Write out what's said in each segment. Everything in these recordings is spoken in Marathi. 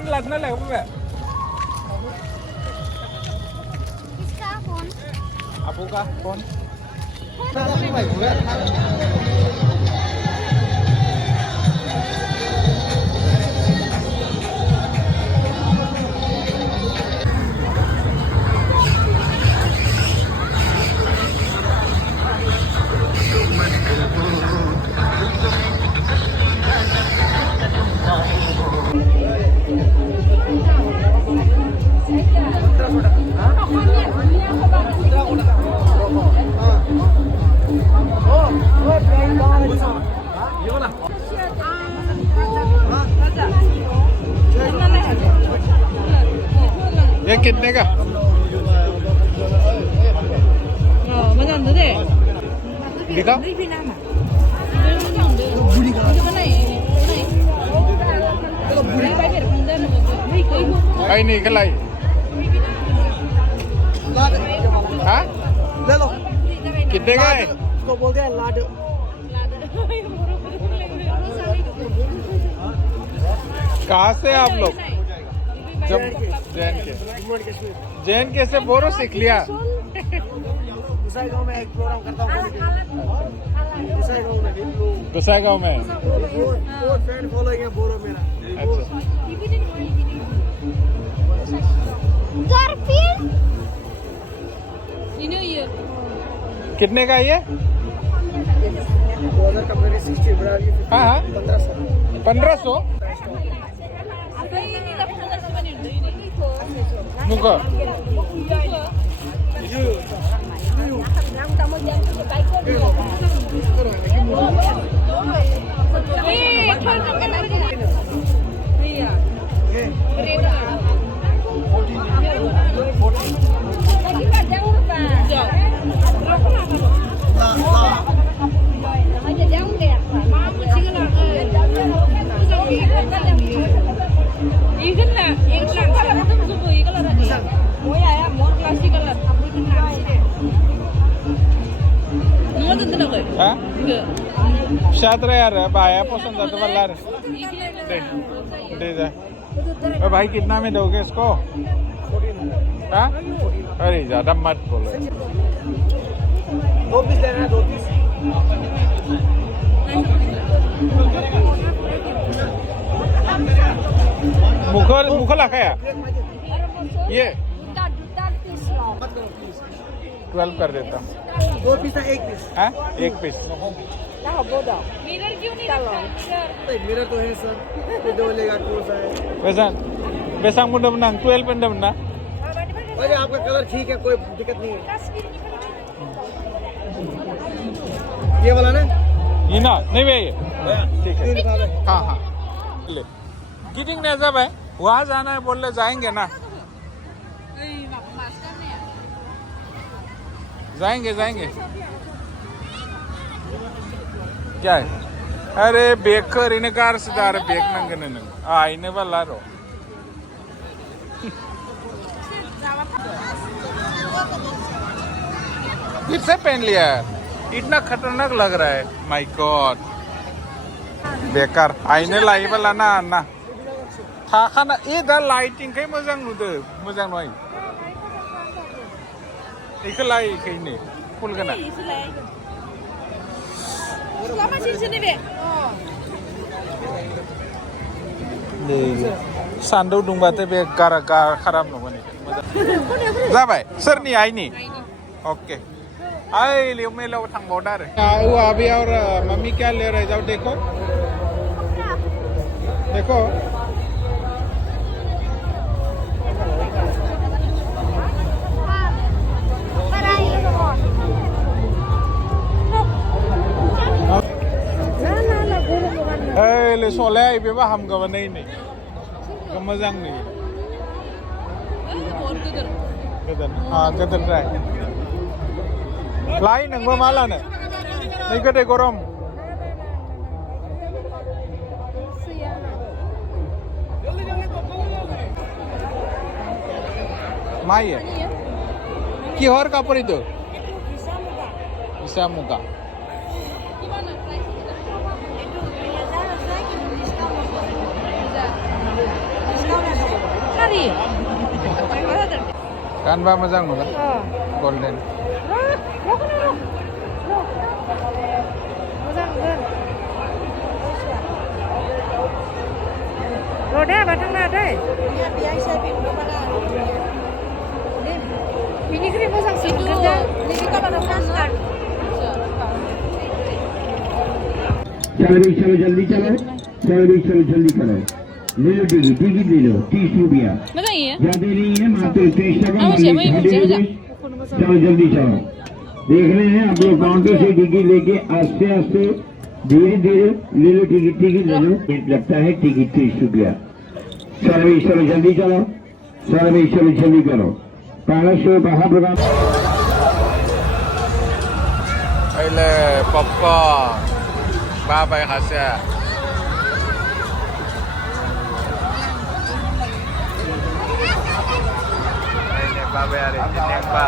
फोन लादना लगा मैं किसका फोन आपू का फोन ये कितने का दिखा आई नहीं खिलाई हाँ ले लो कितने का है इसको बोलते हैं लाडू कहाँ से आप लोग जब जैन के जम्मू एंड कश्मीर जैन के से बोरो सीख लिया गुसाई गांव में एक प्रोग्राम करता हूँ गुसाई गांव में गुसाई गाँव में वो फैन फॉलोइंग है बोलो मेरा अच्छा Garfield कितने का ये 2000 का मेरे 60 बड़ा हाँ हाँ 1500 1500 मुका हाँ शायद यार बाया पसंद आता वाला दे दे भाई कितना में दोगे इसको हाँ अरे ज्यादा मत बोलो 2 पीस लेना है 2 पीस मुखला खाया ये 12 कर देता 2 पीस है 1 पीस हाँ 1 पीस मिरर क्यों नहीं रखा मेरा तो है सर ये दो लेगा कौन सा है बेसा मुंडा बना 12 पेंडा बना अरे आपका कलर ठीक है कोई दिक्कत नहीं है ये वाला ना ये ना नहीं भैया ये ठीक है ये निकालो हाँ हाँ ले गिटिंग ने जब है वहाँ जाना है बोल ले जाएंगे ना जाएंगे जाएंगे क्या है अरे बेकर इन्हें कार से जा रहे बेक नंगे नंगे इन्हें वाला रो फिर से पहन लिया है इतना खतरनाक लग रहा है माय गॉड बेकार आईने लाई वाला ना ना था खाना ये दा लाइटिंग कहीं मजां नुदो मजां नय इखौ लाई इखैने फुल गना सान्दुं दुंबाथाय बे गारा खाराम नगोन जाबाय सोरनि आइनि ओके आई लियो मेलाव थांबावदा आरो वो अभी और मम्मी क्या ले रहे जाओ देखो देखो ले सोले बेबा हामगोन नै मोजां नै गोदोर हाँ गोदोरद्राय लाइ नोंबो मा लानो नै गोदै गरम मा ये किहर कापड़ itu bisa muka Hari. Ganba मोजां नुगोन golden Lo deh, batang dah deh. Ya biasa pintu pada. Ini krim mozaik sih kerja. Ini kita pada pasar. चलो भाई चलो जल्दी चलो जल्दी करो ले लो टिकट ले लो 30 रुपया Macam ni ya? ज्यादा नहीं है मात्र 30 टका हाँ, मुझे वही चलो जल्दी चलो देख रहे हैं आप लोग काउंटर से टिकट लेके आस्ते आस्ते धीरे धीरे ले लो टिकट ले लो लगता है टिकट 30 रुपया चलो भाई चलो जल्दी करो पहला शो कहाँ programme Aile papa Bye Hasya Aile bye are Nempa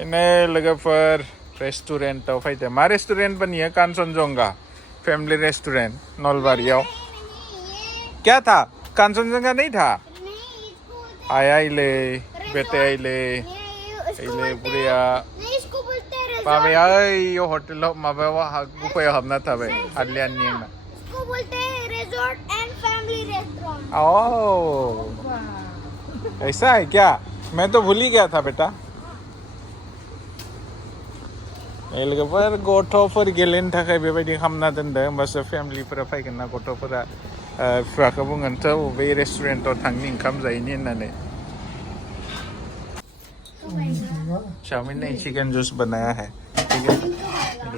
Ini logofer restoran tau fai ma restoran bani है कांचनजंगा फैमिली रेस्टोरेंट नलबारियाव क्या था कांचनजंगा नहीं था आया इले बेटे इले बुढ़िया बाबे आई यो होटल माबे वा गुफे हमना था बे अलियान नहीं ना इसको बोलते हैं रिजॉर्ट एंड फैमिली रेस्टोरेंट। ओह ऐसा है क्या मैं तो भूल ही गया था बेटा लोगोफोर गथ'फोर गेलेनो थाखाय बेबायदि खालामना दोनदों होमबासो फेमिलिफोरा फैगोन ना गथ'फोरा फिसाखौ बुंगोन थ' बबे रेस्टुरेन्टआव थांनि ओंखाम जाहैनि होननानै चाउमीन नहीं चिकन जूस बनाया है ठीक है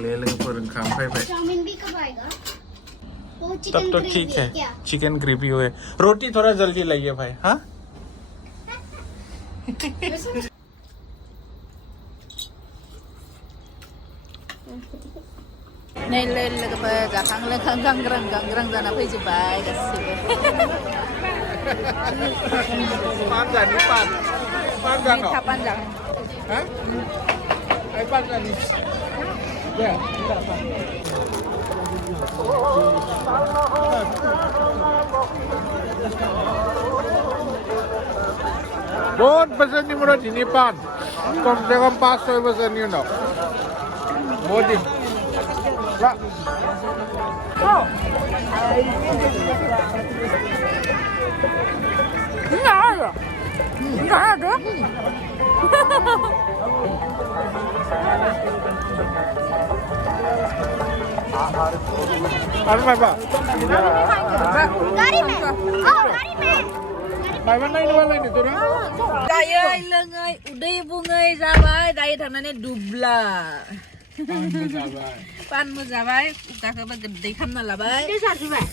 ले लोगोफोर ओंखाम फैबाय चाउमीन भी कब आएगा? वो चिकन तब तो ठीक है चिकन ग्रेवी हो है रोटी थोड़ा जल्दी लाइए भाई हाँ Này lên là cái cả khang lên khang răng ra nó phải chụp bài cái gì pan jani pan jano kapan jang hah ai pan jani ya tidak pan Don't pesan ni murah ini pan kom se kom 500 pesan ni no Modi Pak Enggak ada. Apa Pak? गाड़ी में गाड़ी में Mai mana ini turun? Daya lengai, udah bungai jabai, daya tangannya dubla. Pan mu jabai, udah ke gede kan lah bay. ये साथ में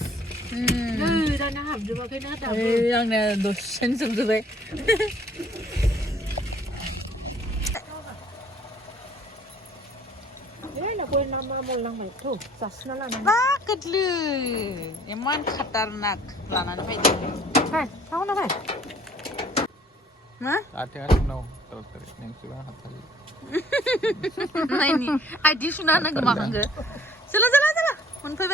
जिरायनो हाबजोबाखैना दाबो ओइ आंना दसेनो जोबजोब्बाय गय नामा मोनलांबाय थौ जासिना लानानै बा गोदलो इमान खाटारनाक लानानै फैदों फाय थावना फाय मा आथिं आथिंनाव दरखार नोंसोर हाथालि नायनि आइदि सुना होनांगौ माखांगो जला जला जला मोनफैबाय